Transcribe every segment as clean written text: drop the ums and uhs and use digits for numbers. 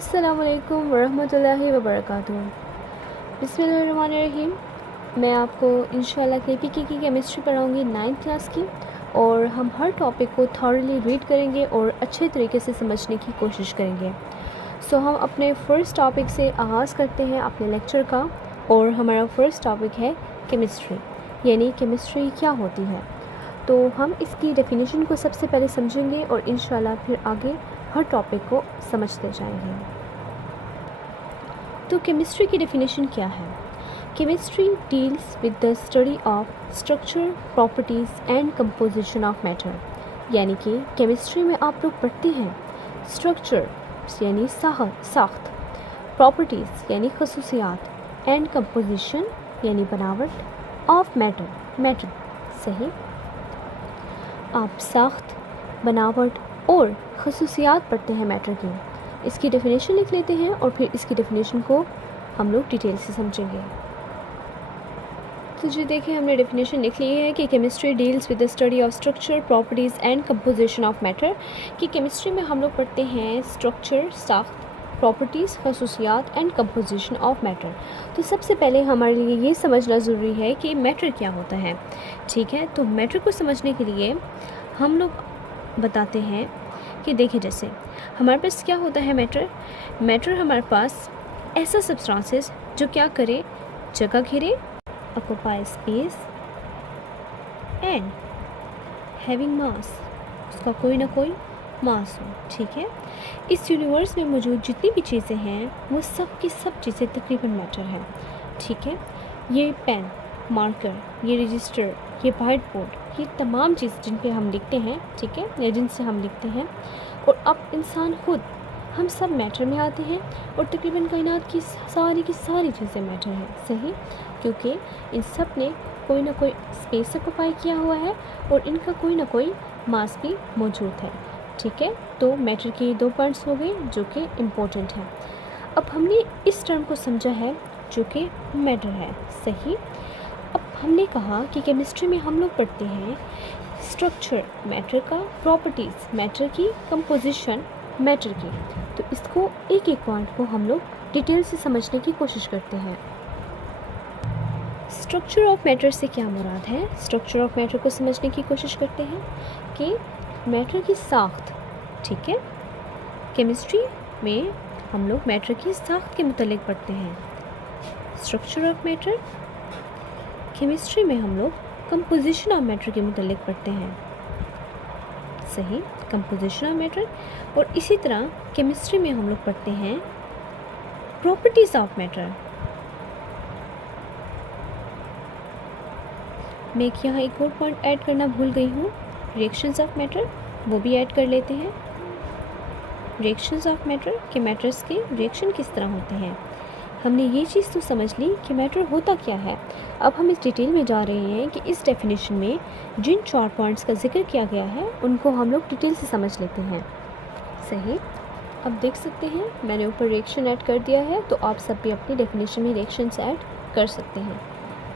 अस्सलामुअलैकुम वरहमतुल्लाहि वबरकातुहू। बिस्मिल्लाहिर्रहमानिर्रहीम। मैं आपको इंशाल्लाह केपीके की केमिस्ट्री पढ़ाऊँगी 9th क्लास की, और हम हर टॉपिक को थॉरली रीड करेंगे और अच्छे तरीके से समझने की कोशिश करेंगे। हम अपने फ़र्स्ट टॉपिक से आगाज़ करते हैं अपने लेक्चर का, और हमारा फ़र्स्ट टॉपिक है केमिस्ट्री, यानी केमिस्ट्री क्या होती है। तो हम इसकी डेफिनेशन को सबसे पहले समझेंगे और इंशाल्लाह फिर आगे हर टॉपिक को समझते जाएंगे। तो केमिस्ट्री की डेफिनेशन क्या है? Chemistry deals with the study of structure, properties and composition of matter. यानी कि केमिस्ट्री में आप लोग पढ़ते हैं स्ट्रक्चर यानी साख्त, प्रॉपर्टीज़ यानी खसूसियात, एंड कंपोजिशन यानी बनावट ऑफ मैटर। सही, आप साख्त, बनावट और खसूसियात पढ़ते हैं मैटर की। इसकी डेफिनेशन लिख लेते हैं और फिर इसकी डेफिनेशन को हम लोग डिटेल से समझेंगे। तो जी देखिए, हमने डेफिनेशन लिख ली है कि chemistry deals with the study of structure, properties and composition of matter. कि केमिस्ट्री में हम लोग पढ़ते हैं स्ट्रक्चर, साख्त, प्रॉपर्टीज़, खसूसियात एंड कंपोजिशन ऑफ मैटर। तो सबसे पहले हमारे लिए ये समझना ज़रूरी है कि मैटर क्या होता है। ठीक है, तो मैटर को समझने के लिए हम लोग बताते हैं कि देखिए, जैसे हमारे पास क्या होता है मैटर हमारे पास ऐसा सब्सटेंसेस जो क्या करे, जगह घेरे, occupy space and having mass, उसका कोई ना कोई मास हो। ठीक है, इस यूनिवर्स में मौजूद जितनी भी चीज़ें हैं वो सब की सब चीज़ें तकरीबन मैटर हैं। ठीक है, ये पेन, मार्कर, ये रजिस्टर, ये वाइट बोर्ड, ये तमाम चीज़ जिन पे हम लिखते हैं, ठीक है, या जिनसे हम लिखते हैं, और अब इंसान खुद, हम सब मैटर में आते हैं, और तकरीबन कायनात की सारी चीज़ें मैटर हैं। सही, क्योंकि इन सब ने कोई ना कोई स्पेस ऑक्यूपाई किया हुआ है और इनका कोई ना कोई मास भी मौजूद है। ठीक है, तो मैटर के 2 पॉइंट्स हो गए जो कि इम्पोर्टेंट हैं। अब हमने इस टर्म को समझा है जो कि मैटर है। सही, अब हमने कहा कि केमिस्ट्री में हम लोग पढ़ते हैं स्ट्रक्चर मैटर का, प्रॉपर्टीज़ मैटर की, कंपोजिशन मैटर की। तो इसको एक एक पॉइंट को हम लोग डिटेल से समझने की कोशिश करते हैं। स्ट्रक्चर ऑफ मैटर से क्या मुराद है? स्ट्रक्चर ऑफ मैटर को समझने की कोशिश करते हैं कि मैटर की साख्त। ठीक है, केमिस्ट्री में हम लोग मैटर की साख्त के मुतालिक पढ़ते हैं। स्ट्रक्चर ऑफ मैटर, केमिस्ट्री में हम लोग कंपोजिशन ऑफ मैटर के मुतालिक पढ़ते हैं। सही, कंपोजिशन ऑफ मैटर, और इसी तरह केमिस्ट्री में हम लोग पढ़ते हैं प्रॉपर्टीज़ ऑफ मैटर। मैं एक यहाँ एक और पॉइंट ऐड करना भूल गई हूँ, रिएक्शंस ऑफ मैटर, वो भी ऐड कर लेते हैं। रिएक्शंस ऑफ मैटर के मैटर्स के रिएक्शन किस तरह होते हैं। हमने ये चीज़ तो समझ ली कि मैटर होता क्या है। अब हम इस डिटेल में जा रहे हैं कि इस डेफिनेशन में जिन 4 पॉइंट्स का जिक्र किया गया है उनको हम लोग डिटेल से समझ लेते हैं। सही, अब देख सकते हैं मैंने ऊपर रिएक्शन ऐड कर दिया है, तो आप सब भी अपनी डेफिनेशन में रिएक्शंस ऐड कर सकते हैं।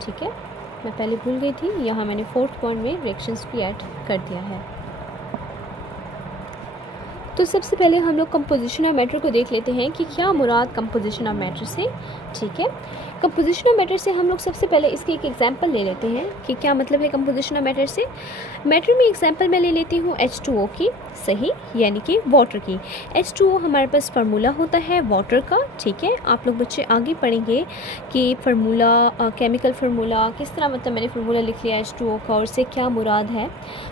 ठीक है, मैं पहले भूल गई थी, यहाँ मैंने 4th पॉइंट में रिएक्शंस भी ऐड कर दिया है। तो सबसे पहले हम लोग कंपोजिशन ऑफ मैटर को देख लेते हैं कि क्या मुराद कंपोजिशन ऑफ मैटर से। ठीक है, कंपोजिशन ऑफ मैटर से हम लोग सबसे पहले इसकी एक एग्जांपल ले लेते हैं कि क्या मतलब है कंपोजिशन ऑफ मैटर से। मैटर में एग्जांपल मैं ले लेती हूँ H2O की। सही, यानी कि वाटर की। H2O हमारे पास फार्मूला होता है वाटर का। ठीक है, आप लोग बच्चे आगे पढ़ेंगे कि फार्मूला, केमिकल फार्मूला किस तरह, मतलब मैंने फार्मूला लिख लिया H2O का और उससे क्या मुराद है।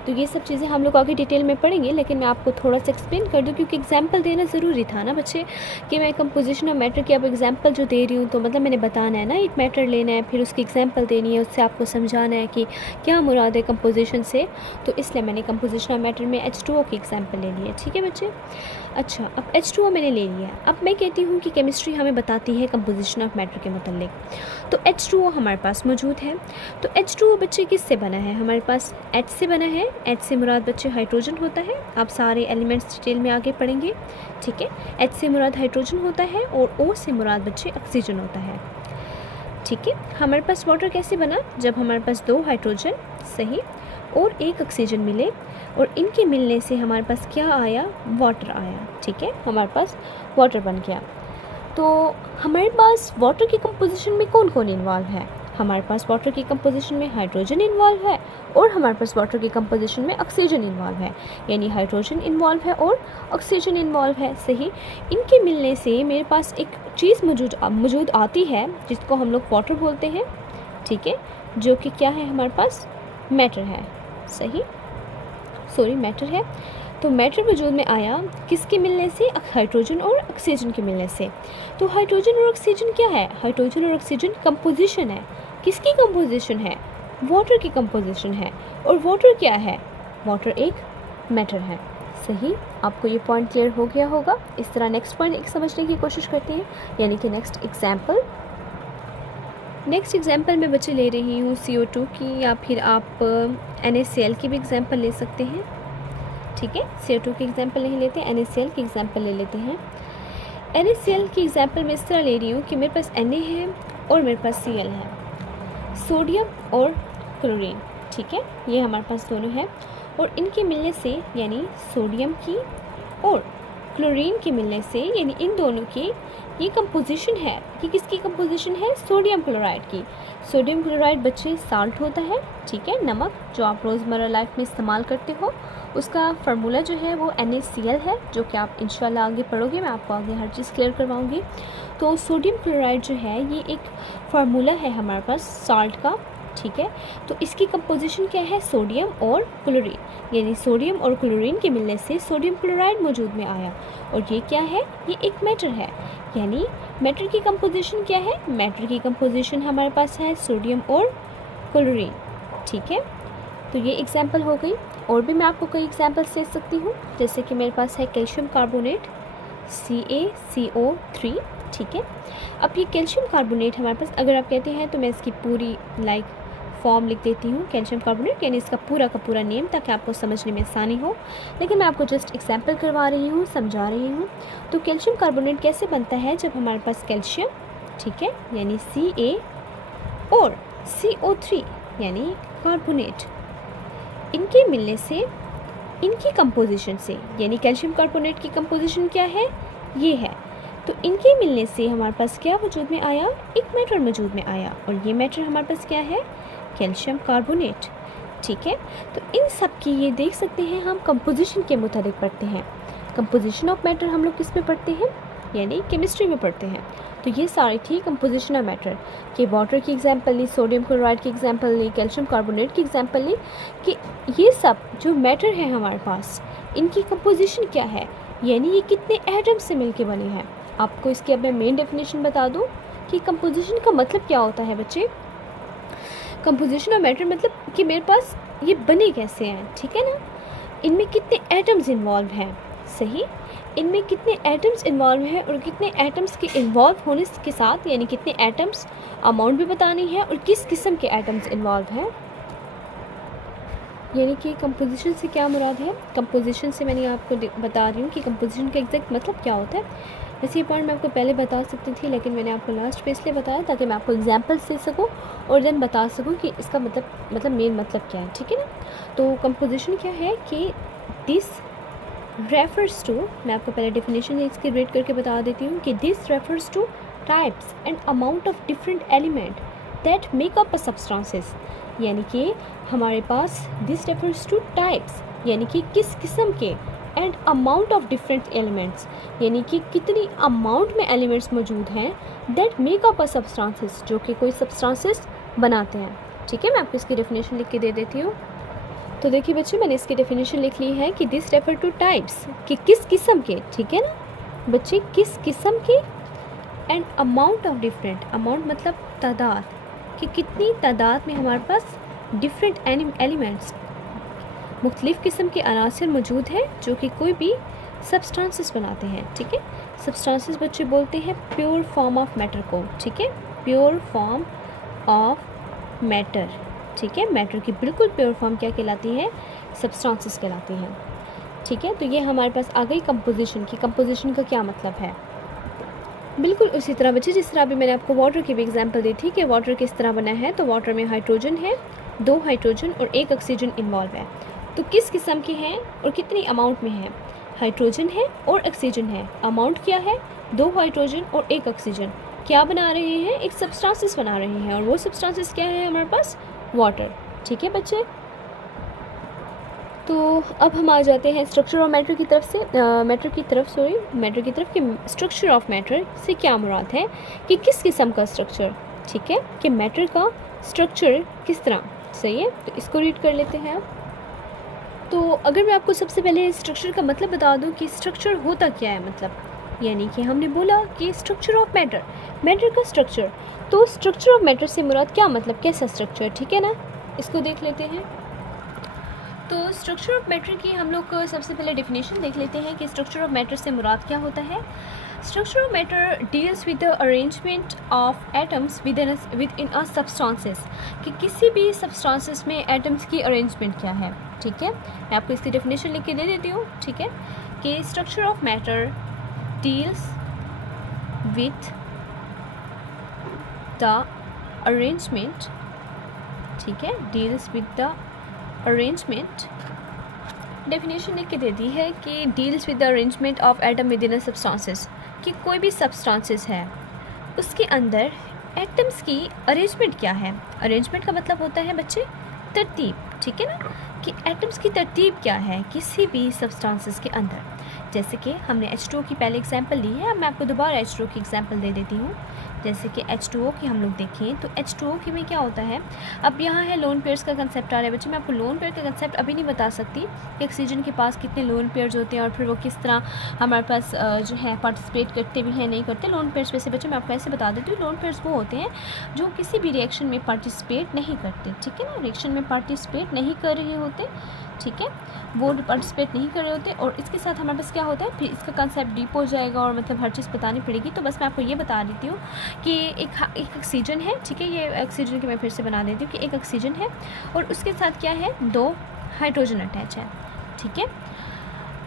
तो ये सब चीज़ें हम लोग आगे डिटेल में पढ़ेंगे, लेकिन मैं आपको थोड़ा सा एक्सप्लेन कर दूँ क्योंकि एग्जांपल देना ज़रूरी था ना बच्चे, कि मैं कंपोजिशन ऑफ मैटर की अब एग्जांपल जो दे रही हूँ तो मतलब मैंने बताना है ना, एक मैटर लेना है, फिर उसकी एग्जांपल देनी है, उससे आपको समझाना है कि क्या मुराद है कंपोजिशन से। तो इसलिए मैंने कंपोजिशन ऑफ मैटर में H2O की एग्जांपल ले ली है। ठीक है बच्चे, अच्छा, अब H2O मैंने ले लिया। अब मैं कहती हूँ कि केमिस्ट्री हमें बताती है कंपोजिशन ऑफ मैटर के मुतालिक। तो H2O हमारे पास मौजूद है। तो H2O बच्चे किससे बना है? हमारे पास H से बना है। H से मुराद बच्चे हाइड्रोजन होता है। आप सारे एलिमेंट्स डिटेल में आगे पढ़ेंगे। ठीक है, H से मुराद हाइड्रोजन होता है और O से मुराद बच्चे ऑक्सीजन होता है। ठीक है, हमारे पास वाटर कैसे बना? जब हमारे पास 2 हाइड्रोजन, सही, और एक ऑक्सीजन मिले और इनके मिलने से हमारे पास क्या आया, वाटर आया। ठीक है, हमारे पास वाटर बन गया। तो हमारे पास वाटर की कंपोजिशन में कौन कौन इन्वॉल्व है? हमारे पास वाटर की कंपोजिशन में हाइड्रोजन इन्वॉल्व है और हमारे पास वाटर की कंपोजिशन में ऑक्सीजन इन्वॉल्व है, यानी हाइड्रोजन इन्वॉल्व है और ऑक्सीजन इन्वॉल्व है। सही, इनके मिलने से मेरे पास एक चीज़ मौजूद आती है जिसको हम लोग वाटर बोलते हैं। ठीक है, जो कि क्या है, हमारे पास मैटर है। सही, सॉरी, मैटर है। तो मैटर वजूद में आया किसके मिलने से? हाइड्रोजन और ऑक्सीजन के मिलने से। तो हाइड्रोजन और ऑक्सीजन क्या है? हाइड्रोजन और ऑक्सीजन कंपोजिशन है। किसकी कंपोजिशन है? वाटर की कंपोजिशन है। और वाटर क्या है? वाटर एक मैटर है। सही, आपको ये पॉइंट क्लियर हो गया होगा। इस तरह नेक्स्ट पॉइंट एक समझने की कोशिश करते हैं, यानी कि नेक्स्ट एग्जाम्पल में बच्चे ले रही हूँ CO2 की, या फिर आप NaCl की भी एग्जाम्पल ले सकते हैं। ठीक है, CO2 की एग्जाम्पल नहीं लेते, NaCl की एग्जाम्पल ले लेते हैं। NaCl की एग्जाम्पल मैं इस तरह ले रही हूँ कि मेरे पास Na है और मेरे पास Cl है, सोडियम और क्लोरीन। ठीक है, ये हमारे पास दोनों है और इनके मिलने से, यानी सोडियम की और क्लोरीन के मिलने से, यानी इन दोनों की ये कंपोजिशन है। कि किसकी कंपोजिशन है? सोडियम क्लोराइड की। सोडियम क्लोराइड बच्चे साल्ट होता है। ठीक है, नमक जो आप रोज़मर्रा लाइफ में इस्तेमाल करते हो, उसका फार्मूला जो है वो NaCl है, जो कि आप इंशाल्लाह आगे पढ़ोगे, मैं आपको आगे हर चीज़ क्लियर करवाऊँगी। तो सोडियम क्लोराइड जो है ये एक फार्मूला है हमारे पास साल्ट का। ठीक है, तो इसकी कंपोजिशन क्या है? सोडियम और क्लोरीन, यानी सोडियम और क्लोरीन के मिलने से सोडियम क्लोराइड मौजूद में आया। और ये क्या है? ये एक मैटर है। यानी मैटर की कंपोजिशन क्या है? मैटर की कंपोजिशन हमारे पास है सोडियम और क्लोरीन। ठीक है, तो ये एग्जाम्पल हो गई। और भी मैं आपको कई एग्जाम्पल्स दे सकती हूँ, जैसे कि मेरे पास है कैल्शियम कार्बोनेट CaCO3। ठीक है, अब ये कैल्शियम कार्बोनेट हमारे पास, अगर आप कहते हैं तो मैं इसकी पूरी फॉर्म लिख देती हूँ, कैल्शियम कार्बोनेट, यानी इसका पूरा का पूरा नेम, ताकि आपको समझने में आसानी हो। लेकिन मैं आपको जस्ट एग्जाम्पल करवा रही हूँ, समझा रही हूँ। तो कैल्शियम कार्बोनेट कैसे बनता है? जब हमारे पास कैल्शियम, ठीक है, यानी Ca और CO3 यानी कार्बोनेट, इनके मिलने से, इनकी कंपोजिशन से, यानी कैल्शियम कार्बोनेट की कंपोजिशन क्या है? ये है। तो इनके मिलने से हमारे पास क्या वजूद में आया? एक मैटर वजूद में आया। और ये मैटर हमारे पास क्या है? Calcium carbonate. ठीक है, तो इन सब की ये देख सकते हैं हम कंपोजिशन के मुताबिक पढ़ते हैं। कंपोजिशन ऑफ मैटर हम लोग किस में पढ़ते हैं? यानी केमिस्ट्री में पढ़ते हैं। तो ये सारी थी कंपोजिशन ऑफ मैटर, कि वाटर की एग्जांपल ली, सोडियम क्लोराइड की एग्जांपल ली, कैल्शियम कार्बोनेट की एग्जांपल ली, कि ये सब जो मैटर है हमारे पास, इनकी कंपोजिशन क्या है, यानी ये कितने एटम से मिलके बने हैं। आपको इसकी अब मैं मेन डेफिनेशन बता दूं कि कंपोजिशन का मतलब क्या होता है बच्चे। कंपोजिशन ऑफ मैटर मतलब कि मेरे पास ये बने कैसे हैं, ठीक है ना, इनमें कितने एटम्स इन्वॉल्व हैं। सही, इनमें कितने एटम्स इन्वॉल्व हैं और कितने एटम्स के इन्वॉल्व होने के साथ, यानी कितने एटम्स, अमाउंट भी बतानी है और किस किस्म के एटम्स इन्वॉल्व हैं। यानी कि कंपोजिशन से क्या मुराद है? कंपोजिशन से मैंने आपको बता रही हूँ कि कंपोजिशन का एग्जैक्ट मतलब क्या होता है। वैसे ये पॉइंट मैं आपको पहले बता सकती थी, लेकिन मैंने आपको लास्ट पे इसलिए बताया ताकि मैं आपको एग्जांपल्स दे सकूँ और देन बता सकूँ कि इसका मतलब मेन मतलब क्या है। ठीक है ना, तो कंपोजिशन क्या है कि दिस रेफर्स टू, मैं आपको पहले डेफिनेशन इसकी रीड करके बता देती हूँ कि this refers two types and amount of different element that make up a substances. यानी कि हमारे पास दिस रेफर्स टू टाइप्स, यानी कि किस किस्म के, and amount of different elements, यानी कि कितनी अमाउंट में एलिमेंट्स मौजूद हैं, that make up a substances, जो कि कोई सब्सटेंसेस बनाते हैं। ठीक है, मैं आपको इसकी डेफिनेशन लिख के दे देती हूँ। तो देखिए बच्चे, मैंने इसकी डेफिनेशन लिख ली है कि दिस रेफर टू टाइप्स, कि किस किस्म के, ठीक है ना बच्चे, किस किस्म के, and amount of different, amount मतलब तादाद, कि कितनी तादाद में हमारे पास डिफरेंट एलिमेंट्स, मुख्तलिफ़ किस्म के अनासर मौजूद हैं जो कि कोई भी सब्सटेंसेस बनाते हैं। ठीक है, सब्सटेंसेस बच्चे बोलते हैं प्योर फॉर्म ऑफ मैटर को। ठीक है, प्योर फॉर्म ऑफ मैटर। ठीक है, मैटर की बिल्कुल प्योर फॉर्म क्या कहलाती है? सब्सटेंसेस कहलाती हैं। ठीक है, तो ये हमारे पास आ गई कंपोजिशन की। कंपोजिशन का क्या मतलब है? बिल्कुल उसी तरह बच्चे जिस तरह अभी मैंने आपको वाटर की भी एग्जांपल दी थी कि वाटर किस तरह बना है। तो वाटर में हाइड्रोजन है, 2 हाइड्रोजन और 1 ऑक्सीजन इन्वॉल्व है। तो किस किस्म के हैं और कितनी अमाउंट में है? हाइड्रोजन है और ऑक्सीजन है। अमाउंट क्या है? 2 हाइड्रोजन और 1 ऑक्सीजन। क्या बना रहे हैं? एक सब्सटेंसेस बना रहे हैं, और वो सब्सटेंसेस क्या है हमारे पास? वाटर। ठीक है बच्चे। तो अब हम आ जाते हैं स्ट्रक्चर ऑफ मैटर की तरफ मैटर की तरफ कि स्ट्रक्चर ऑफ मैटर से क्या मुराद है कि किस किस्म का स्ट्रक्चर। ठीक है, कि मैटर का स्ट्रक्चर किस तरह। सही है, तो इसको रीड कर लेते हैं आप। तो अगर मैं आपको सबसे पहले स्ट्रक्चर का मतलब बता दूं कि स्ट्रक्चर होता क्या है, मतलब यानी कि हमने बोला कि स्ट्रक्चर ऑफ मैटर, मैटर का स्ट्रक्चर। तो स्ट्रक्चर ऑफ मैटर से मुराद क्या, मतलब कैसा स्ट्रक्चर। ठीक है ना, इसको देख लेते हैं। तो स्ट्रक्चर ऑफ मैटर की हम लोग सबसे पहले डेफिनेशन देख लेते हैं कि स्ट्रक्चर ऑफ मैटर से मुराद क्या होता है। Structure of matter deals with the arrangement of atoms with in a substances, कि किसी भी सब्सटेंसेस में एटम्स की अरेंजमेंट क्या है। ठीक है, मैं आपको इसकी डेफिनेशन लिख के दे देती हूँ। ठीक है, कि structure of matter deals with the arrangement, ठीक है, deals with the arrangement, definition लिख के दे दी है कि deals with the arrangement of atom with in substances, कि कोई भी सब्सटेंसेस है उसके अंदर एटम्स की अरेंजमेंट क्या है। अरेंजमेंट का मतलब होता है बच्चे तरतीब। ठीक है ना, कि एटम्स की तरतीब क्या है किसी भी सब्सटेंसेस के अंदर। जैसे कि हमने H2O की पहले एग्जांपल ली है, अब मैं आपको दोबारा H2O की एग्जांपल दे देती हूँ। जैसे कि H2O की हम लोग देखें तो H2O की में क्या होता है। अब यहाँ है लोन पेयर्स का कंसेप्ट आ रहा है बच्चे। मैं आपको लोन पेयर का कंसेप्ट अभी नहीं बता सकती कि ऑक्सीजन के पास कितने लोन पेयर्स होते हैं और फिर वो किस तरह हमारे पास जो है पार्टिसिपेट करते भी हैं नहीं करते। लोन पेयर्स वैसे बच्चे मैं आपको ऐसे बता देती हूँ, लोन पेयर्स वो होते हैं जो किसी भी रिएक्शन में पार्टिसिपेट नहीं करते। ठीक है ना, रिएक्शन में पार्टिसिपेट नहीं कर रहे होते। ठीक है, वो पार्टिसिपेट नहीं कर रहे होते। और इसके साथ हमारे पास क्या होता है, फिर इसका कंसेप्ट डीप हो जाएगा और मतलब हर चीज़ बतानी पड़ेगी। तो बस मैं आपको ये बता देती हूँ कि एक ऑक्सीजन है। ठीक है, ये ऑक्सीजन की मैं फिर से बना देती हूँ कि एक ऑक्सीजन है और उसके साथ क्या है, 2 हाइड्रोजन अटैच है। ठीक है,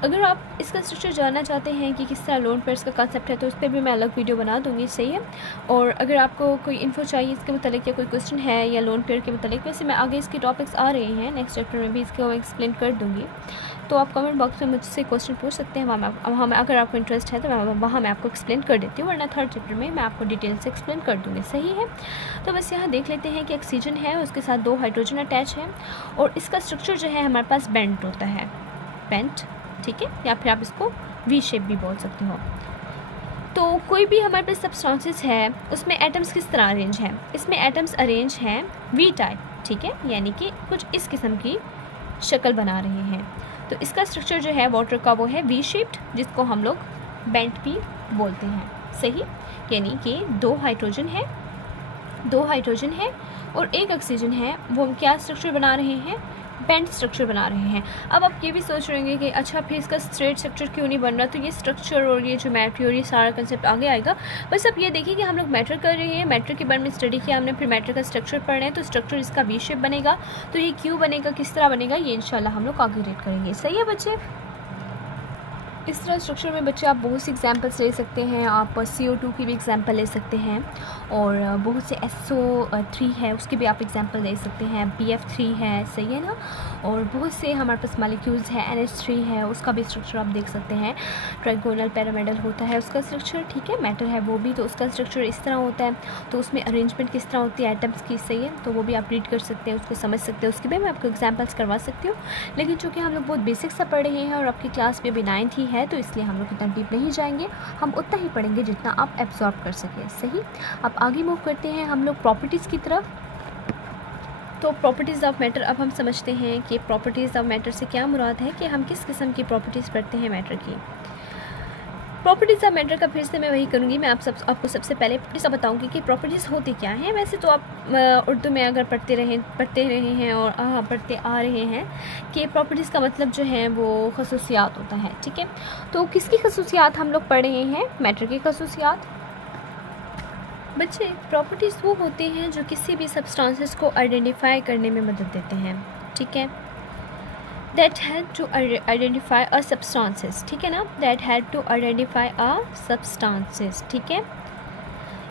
अगर आप इसका स्ट्रक्चर जानना चाहते हैं कि किस तरह लोन पेयर्स का कंसेप्ट है तो उस पर भी मैं अलग वीडियो बना दूंगी। सही है, और अगर आपको कोई इन्फो चाहिए इसके मतलब या कोई क्वेश्चन है या लोन पेयर के मतलब, वैसे मैं आगे इसके टॉपिक्स आ रहे हैं नेक्स्ट चैप्टर में भी, इसको एक्सप्लेन कर दूँगी। तो आप कमेंट बॉक्स में मुझसे क्वेश्चन पूछ सकते हैं, वहाँ में अगर आपको इंटरेस्ट है तो वहाँ मैं आपको एक्सप्लेन कर देती हूँ, वरना थर्ड चैप्टर में मैं आपको डिटेल से एक्सप्लेन कर दूँगी। सही है, तो बस यहाँ देख लेते हैं कि ऑक्सीजन है, उसके साथ 2 हाइड्रोजन अटैच है और इसका स्ट्रक्चर जो है हमारे पास बेंट होता है, बेंट। ठीक है, या फिर आप इसको वी शेप भी बोल सकते हो। तो कोई भी हमारे पास सब्सटेंसेस है उसमें एटम्स किस तरह अरेंज हैं, इसमें एटम्स अरेंज हैं वी टाइप। ठीक है, यानी कि कुछ इस किस्म की शक्ल बना रहे हैं। तो इसका स्ट्रक्चर जो है वाटर का वो है वी शेप्ड, जिसको हम लोग बेंट भी बोलते हैं। सही, यानी कि 2 हाइड्रोजन है, 2 हाइड्रोजन है और 1 ऑक्सीजन है, वो क्या स्ट्रक्चर बना रहे हैं, बेंट स्ट्रक्चर बना रहे हैं। अब आप ये भी सोच रहे होंगे कि अच्छा फिर इसका स्ट्रेट स्ट्रक्चर क्यों नहीं बन रहा। तो ये स्ट्रक्चर और ये जो मैटर और ये सारा कंसेप्ट आगे आएगा। बस अब ये देखिए कि हम लोग मैटर कर रहे हैं, मैटर के बारे में स्टडी किया हमने, फिर मैटर का स्ट्रक्चर पढ़ रहे हैं। तो स्ट्रक्चर इसका वी शेप बनेगा, तो ये क्यों बनेगा, किस तरह बनेगा, ये इंशाल्लाह हम लोग आगे रीड करेंगे। सही है बच्चे, इस तरह स्ट्रक्चर में बच्चे आप बहुत सी एग्जांपल्स ले सकते हैं। आप CO2 की भी एग्जांपल ले सकते हैं और बहुत से SO3 है उसकी भी आप एग्जांपल ले सकते हैं, BF3 है। सही है ना, और बहुत से हमारे पास मॉलिक्यूल्स है, NH3 है, उसका भी स्ट्रक्चर आप देख सकते हैं। ट्राइगोनल पैरामिडल होता है उसका स्ट्रक्चर। ठीक है, मैटर है वो भी, तो उसका स्ट्रक्चर इस तरह होता है। तो उसमें अरेंजमेंट किस तरह होती है एटम्स की। सही है, तो वो भी आप रीड कर सकते हैं, उसको समझ सकते हैं, उसकी भी मैं आपको एग्जाम्पल्स करवा सकती हूँ। लेकिन चूँकि हम लोग बहुत बेसिक सा पढ़ रहे हैं और आपकी क्लास भी अभी 9th ही है, तो इसलिए हम लोग इतना डीप नहीं जाएंगे, हम उतना ही पढ़ेंगे जितना आप एब्जॉर्ब कर सकें। सही, अब आगे मूव करते हैं हम लोग प्रॉपर्टीज़ की तरफ। तो प्रॉपर्टीज़ ऑफ मैटर, अब हम समझते हैं कि प्रॉपर्टीज़ ऑफ मैटर से क्या मुराद है, कि हम किस किस्म की प्रॉपर्टीज़ पढ़ते हैं मैटर की। प्रॉपर्टीज़ ऑफ मैटर का फिर से मैं वही करूँगी, मैं आपको सबसे पहले प्रॉपर्टीज़ बताऊँगी कि प्रॉपर्टीज़ होती क्या हैं। वैसे तो आप उर्दू में अगर पढ़ते रहे हैं और पढ़ते आ रहे हैं कि प्रॉपर्टीज़ का मतलब जो है वो खसूसियात होता है। ठीक है, तो किसकी खसूसियात हम लोग पढ़ रहे हैं, मैटर की खसूसियात। बच्चे प्रॉपर्टीज़ वो होते हैं जो किसी भी सब्सटेंसेस को आइडेंटिफाई करने में मदद देते हैं। ठीक है, that help to identify a substances। ठीक है ना, that help to identify a substances। ठीक है,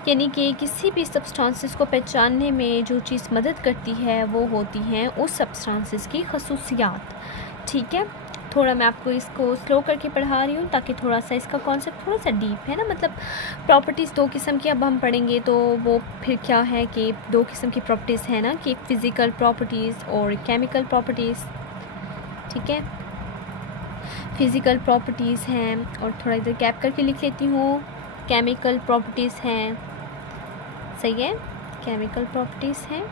यानी कि किसी भी सब्सटेंसेस को पहचानने में जो चीज़ मदद करती है वो होती हैं उस सब्सटेंसेस की खसूसियात। ठीक है, थोड़ा मैं आपको इसको स्लो करके पढ़ा रही हूँ ताकि थोड़ा सा इसका कॉन्सेप्ट थोड़ा सा डीप है ना। मतलब प्रॉपर्टीज़ दो किस्म की अब हम पढ़ेंगे, तो वो फिर क्या है कि दो किस्म की प्रॉपर्टीज़ हैं ना, कि फ़िज़िकल प्रॉपर्टीज़ और केमिकल प्रॉपर्टीज़। ठीक है, फ़िज़िकल प्रॉपर्टीज़ हैं, और थोड़ा इधर गैप करके लिख लेती हूँ, केमिकल प्रॉपर्टीज़ हैं। सही है, केमिकल प्रॉपर्टीज़ हैं,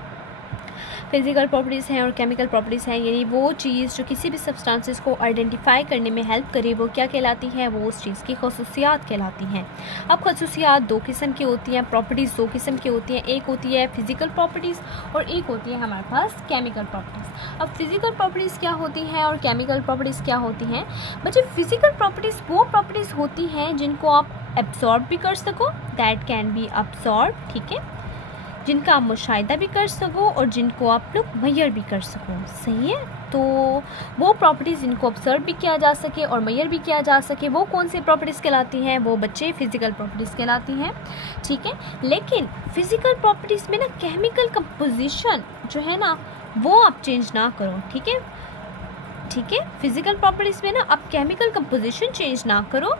फिज़िकल प्रॉपर्टीज़ हैं और केमिकल प्रॉपर्टीज़ हैं। यानी वो चीज़ जो किसी भी सब्सटेंसेस को आइडेंटिफाई करने में हेल्प करे वो क्या कहलाती है, वो उस चीज़ की खसूसियात कहलाती हैं। अब खसूसियात दो किस्म की होती हैं, प्रॉपर्टीज़ दो किस्म की होती हैं, एक होती है फ़िज़िकल प्रॉपर्टीज़ और एक होती है हमारे पास केमिकल प्रॉपर्टीज़। अब फ़िज़िकल प्रॉपर्टीज़ क्या होती हैं और केमिकल प्रॉपर्टीज़ क्या होती हैं? बच्चे, फ़िज़िकल प्रॉपर्टीज़ वो प्रॉपर्टीज़ होती हैं जिनको आप एब्जॉर्ब भी कर सको, दैट कैन बी अब्जॉर्ब। ठीक है, जिनका आप मुशाहिदा भी कर सको और जिनको आप लोग मैयर भी कर सको। सही है, तो वो प्रॉपर्टीज़ जिनको ऑब्जर्व भी किया जा सके और मैयर भी किया जा सके वो कौन सी प्रॉपर्टीज़ कहलाती हैं? वो बच्चे फ़िज़िकल प्रॉपर्टीज़ कहलाती हैं। ठीक है, लेकिन फ़िज़िकल प्रॉपर्टीज़ में ना केमिकल कंपोजिशन जो है ना वो आप चेंज ना करो। ठीक है, ठीक है, फ़िज़िकल प्रॉपर्टीज़ में ना आप केमिकल कंपोजिशन चेंज ना करो,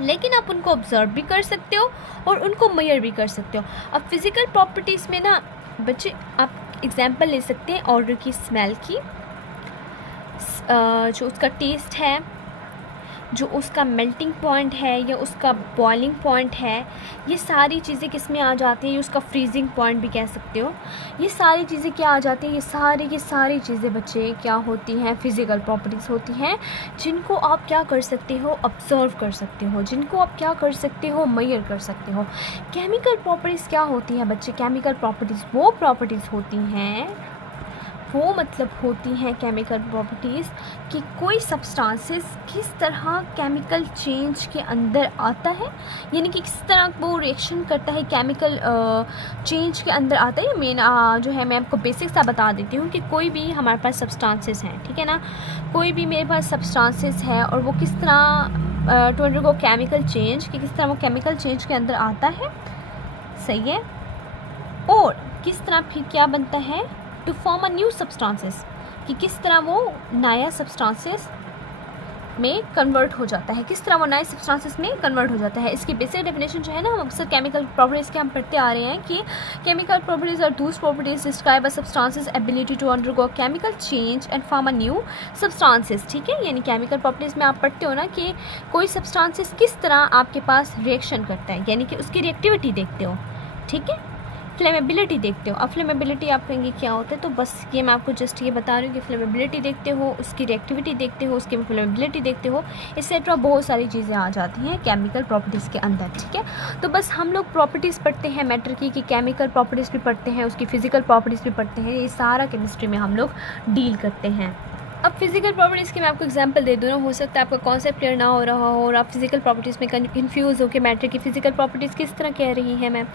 लेकिन आप उनको ऑब्जर्व भी कर सकते हो और उनको मेजर भी कर सकते हो। अब फिज़िकल प्रॉपर्टीज़ में ना बच्चे आप एग्जांपल ले सकते हैं ऑर्डर की, स्मेल की, जो उसका टेस्ट है, जो उसका मेल्टिंग पॉइंट है या उसका बॉइलिंग पॉइंट है, ये सारी चीज़ें किस में आ जाती हैं? ये उसका फ्रीजिंग पॉइंट भी कह सकते हो। ये सारी चीज़ें क्या आ जाती हैं? ये सारी चीज़ें बच्चे क्या होती हैं? फिज़िकल प्रॉपर्टीज़ होती हैं, जिनको आप क्या कर सकते हो? ऑब्जर्व कर सकते हो, जिनको आप क्या कर सकते हो? मेजर कर सकते हो। केमिकल प्रॉपर्टीज़ क्या होती हैं बच्चे? केमिकल प्रॉपर्टीज़ वो प्रॉपर्टीज़ होती हैं, वो मतलब होती हैं केमिकल प्रॉपर्टीज़ कि कोई सब्सटेंसेस किस तरह केमिकल चेंज के अंदर आता है, यानी कि किस तरह वो रिएक्शन करता है, केमिकल चेंज के अंदर आता है। मेन जो है मैं आपको बेसिक सा बता देती हूँ कि कोई भी हमारे पास सब्सटेंसेस हैं, ठीक है ना, कोई भी मेरे पास सब्सटेंसेस है और वो किस तरह टू अंडरगो केमिकल चेंज, कि किस तरह वो केमिकल चेंज के अंदर आता है। सही है, और किस तरह फिर क्या बनता है? To form a new substances, कि किस तरह वो नया सब्सटेंसेस में कन्वर्ट हो जाता है, किस तरह वो नए सब्सटेंसेस में कन्वर्ट हो जाता है। इसकी बेसिक डेफिनेशन जो है ना, हम अक्सर केमिकल प्रॉपर्टीज़ के हम पढ़ते आ रहे हैं कि chemical properties are those properties describe a substance's ability to undergo chemical change and form a new substances. ठीक है, यानी केमिकल प्रॉपर्टीज़ में आप पढ़ते हो ना कि कोई सब्सटेंसेस किस तरह आपके पास रिएक्शन करता है, यानी कि उसकी रिएक्टिविटी देखते हो। ठीक है, फ्लेमेबिलिटी देखते हो। अब फ्लेमेबिलिटी आप कहेंगे क्या होता है, तो बस ये मैं आपको जस्ट ये बता रही हूँ कि फ्लेमेबिलिटी देखते हो, उसकी रिएक्टिविटी देखते हो, उसकी फ्लेमेबिलिटी देखते हो, एक्सेट्रा बहुत सारी चीज़ें आ जाती हैं केमिकल प्रॉपर्टीज़ के अंदर। ठीक है, तो बस हम लोग प्रॉपर्टीज़ पढ़ते हैं मैटर की, कि केमिकल प्रॉपर्टीज़ भी पढ़ते हैं, उसकी फ़िज़िकल प्रॉपर्टीज़ भी पढ़ते हैं, ये सारा केमिस्ट्री में हम लोग डील करते हैं। अब फिज़िकल प्रॉपर्टीज़ की मैं आपको एग्जांपल दे दूँ ना, हो सकता है आपका कॉन्सेप्ट क्लियर ना हो रहा हो और आप फिज़िकल प्रॉपर्टीज़ में कन्फ्यूज़ हो कि मैटर की फ़िज़िकल प्रॉपर्टीज़ किस तरह कह रही हैं मैम।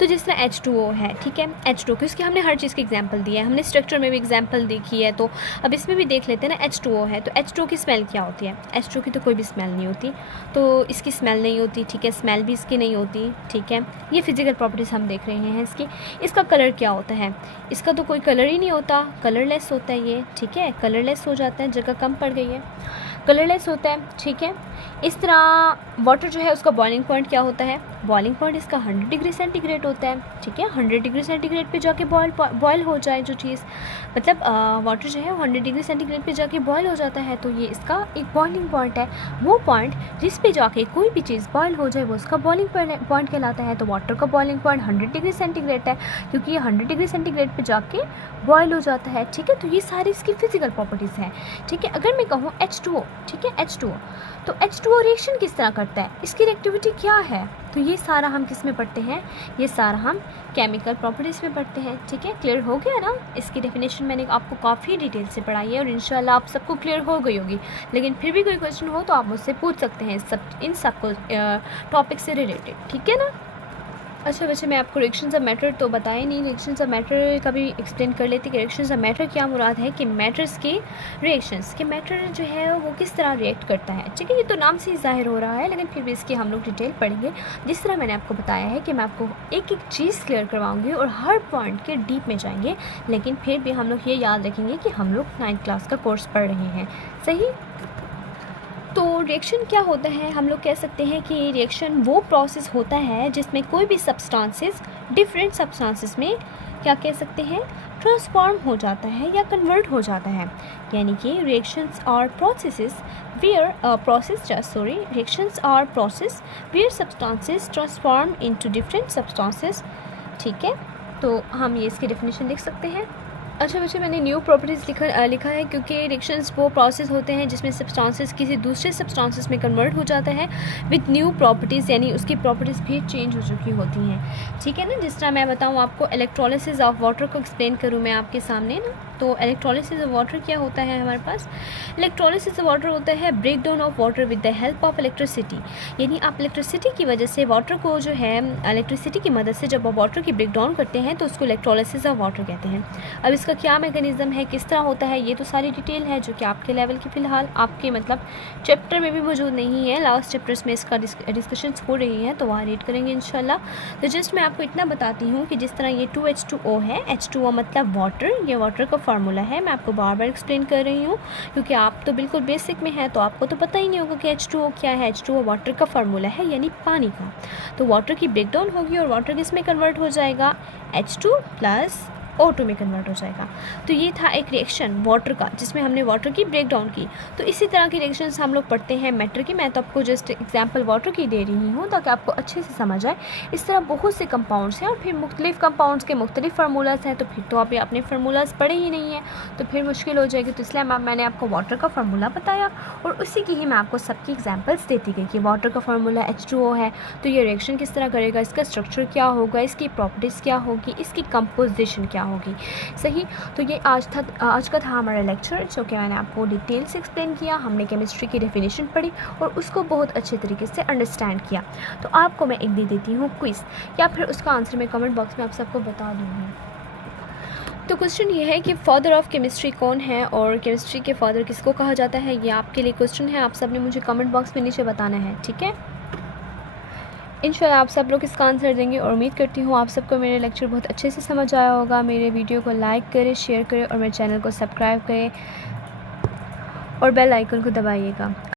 तो जिस तरह H2O है, ठीक है, H2O की उसकी हमने हर चीज़ की एग्जांपल दी है, हमने स्ट्रक्चर में भी एग्जांपल देखी है, तो अब इसमें भी देख लेते हैं ना। H2O है तो H2O की स्मेल क्या होती है? H2O की तो कोई भी स्मेल नहीं होती, तो इसकी स्मेल नहीं होती। ठीक है, स्मेल भी इसकी नहीं होती। ठीक है, ये फिज़िकल प्रॉपर्टीज़ हम देख रहे हैं इसकी। इसका कलर क्या होता है? इसका तो कोई कलर ही नहीं होता, कलरलेस होता है ये। ठीक है, कलरलेस हो जाता है, जगह कम पड़ गई है, कलरलेस होता है। ठीक है, इस तरह वाटर जो है उसका बॉइलिंग पॉइंट क्या होता है? बॉइलिंग पॉइंट इसका 100 डिग्री सेंटीग्रेड होता है। ठीक है, 100 डिग्री सेंटीग्रेड पे जाके बॉयल हो जाए जो चीज़, मतलब वाटर जो है 100 डिग्री सेंटीग्रेड पे जाके बॉयल हो जाता है, तो ये इसका एक बॉइलिंग पॉइंट है। वो पॉइंट जिस पे जाके कोई भी चीज़ बॉयल हो जाए वो उसका बॉइलिंग पॉइंट कहलाता है। तो वाटर का बॉइलिंग पॉइंट 100 डिग्री सेंटीग्रेड है, क्योंकि ये 100 डिग्री सेंटीग्रेड पे जाके बॉयल हो जाता है। ठीक है, तो ये सारी इसकी फिज़िकल प्रॉपर्टीज़ हैं। ठीक है, अगर मैं कहूँ H2O, ठीक है, H2O, तो H2O रिएक्शन किस तरह करता है, इसकी रिएक्टिविटी क्या है, तो ये सारा हम किस में पढ़ते हैं? ये सारा हम केमिकल प्रॉपर्टीज़ में पढ़ते हैं। ठीक है, क्लियर हो गया ना? इसकी डेफिनेशन मैंने आपको काफ़ी डिटेल से पढ़ाई है और इंशाल्लाह आप सबको क्लियर हो गई होगी। लेकिन फिर भी कोई क्वेश्चन हो तो आप मुझसे पूछ सकते हैं इन सब टॉपिक से रिलेटेड। ठीक है ना? अच्छा वैसे मैं आपको रिएक्शंस ऑफ मैटर तो बताया नहीं, रिएक्शंस ऑफ मैटर का भी एक्सप्लेन कर लेती कि रिएक्शंस ऑफ मैटर क्या मुराद है कि मैटर्स के रिएक्शंस कि मैटर जो है वो किस तरह रिएक्ट करता है। ठीक है, ये तो नाम से ही ज़ाहिर हो रहा है, लेकिन फिर भी इसकी हम लोग डिटेल पढ़ेंगे। जिस तरह मैंने आपको बताया है कि मैं आपको एक एक चीज़ क्लियर करवाऊँगी और हर पॉइंट के डीप में जाएंगे, लेकिन फिर भी हम लोग ये याद रखेंगे कि हम लोग 9th क्लास का कोर्स पढ़ रहे हैं। सही, तो रिएक्शन क्या होता है, हम लोग कह सकते हैं कि रिएक्शन वो प्रोसेस होता है जिसमें कोई भी सब्सटेंसेस डिफरेंट सब्सटेंसेस में क्या कह सकते हैं, ट्रांसफॉर्म हो जाता है या कन्वर्ट हो जाता है। यानी कि रिएक्शंस और प्रोसेसेस रिएक्शंस और process where substances transform into different substances. ठीक है, तो हम ये इसकी डेफिनेशन लिख सकते हैं। अच्छा बच्चे, मैंने न्यू प्रॉपर्टीज़ लिखा है क्योंकि रिएक्शंस वो प्रोसेस होते हैं जिसमें सब्सटेंसेस किसी दूसरे सब्सटेंसेस में कन्वर्ट हो जाता है विद न्यू प्रॉपर्टीज़, यानी उसकी प्रॉपर्टीज़ भी चेंज हो चुकी होती हैं। ठीक है ना, जिस तरह मैं बताऊँ आपको इलेक्ट्रोलिसिस ऑफ वाटर को एक्सप्लेन करूँ मैं आपके सामने ना, तो इलेक्ट्रोलिसिस ऑफ वाटर क्या होता है हमारे पास, इलेक्ट्रोलिसिस ऑफ वाटर होता है break down of water with the help of electricity. यानी आप इलेक्ट्रिसिटी की वजह से वाटर को जो है इलेक्ट्रिसिटी की मदद से जब आप वाटर की ब्रेक डाउन करते हैं तो उसको इलेक्ट्रोलिसिस ऑफ वाटर कहते हैं। अब इसका क्या मैकेनिज़्म है, किस तरह होता है, ये तो सारी डिटेल है जो कि आपके लेवल की फ़िलहाल आपके मतलब चैप्टर में भी मौजूद नहीं है। लास्ट चैप्टर्स में इसका डिस्कशंस हो रही हैं, तो वहाँ रीड करेंगे इंशाल्लाह। तो जस्ट मैं आपको इतना बताती हूँ कि जिस तरह ये 2H2O है, H2O मतलब वाटर, ये वाटर का फार्मूला है। मैं आपको बार बार एक्सप्लेन कर रही हूँ क्योंकि आप तो बिल्कुल बेसिक में है, तो आपको तो पता ही नहीं होगा कि H2O क्या है। H2O वाटर का फार्मूला है, यानी पानी का। तो वाटर की ब्रेकडाउन होगी और वाटर किस में कन्वर्ट हो जाएगा, H2 प्लस O2 में कन्वर्ट हो जाएगा। तो ये था एक रिएक्शन वाटर का जिसमें हमने वाटर की ब्रेक डाउन की। तो इसी तरह की रिएक्शंस हम लोग पढ़ते हैं मैटर की। मैं तो आपको जस्ट एग्जांपल वाटर की दे रही हूँ ताकि आपको अच्छे से समझ आए। इस तरह बहुत से कंपाउंड्स हैं और फिर मुख्तलिफ कंपाउंड्स के मुख्तलिफ फार्मूलाज हैं, तो फिर तो आप अपने फार्मूलाज पढ़े ही नहीं हैं तो फिर मुश्किल हो जाएगी। तो इसलिए मैंने आपको वाटर का फार्मूला बताया और उसी की ही मैं आपको सबकी एग्जाम्पल्स देती गई कि वाटर का फार्मूला H2O है, तो ये रिएक्शन किस तरह करेगा, इसका स्ट्रक्चर क्या होगा, इसकी प्रॉपर्टीज़ क्या होगी, इसकी कंपोजिशन क्या होगी। सही, तो ये आज का था हमारा लेक्चर जो कि मैंने आपको डिटेल से एक्सप्लेन किया। हमने केमिस्ट्री की डेफिनेशन पढ़ी और उसको बहुत अच्छे तरीके से अंडरस्टैंड किया। तो आपको मैं एक दे देती हूँ क्विज़, या फिर उसका आंसर मैं कमेंट बॉक्स में आप सबको बता दूँगी। तो क्वेश्चन ये है कि फादर ऑफ केमिस्ट्री कौन है और केमिस्ट्री के फादर किसको कहा जाता है, ये आपके लिए क्वेश्चन है। आप सब ने मुझे कमेंट बॉक्स में नीचे बताना है, ठीक है। इंशाल्लाह आप सब लोग इसका आंसर देंगे और उम्मीद करती हूँ आप सबको मेरे लेक्चर बहुत अच्छे से समझ आया होगा। मेरे वीडियो को लाइक करें, शेयर करें और मेरे चैनल को सब्सक्राइब करें और बेल आइकन को दबाइएगा।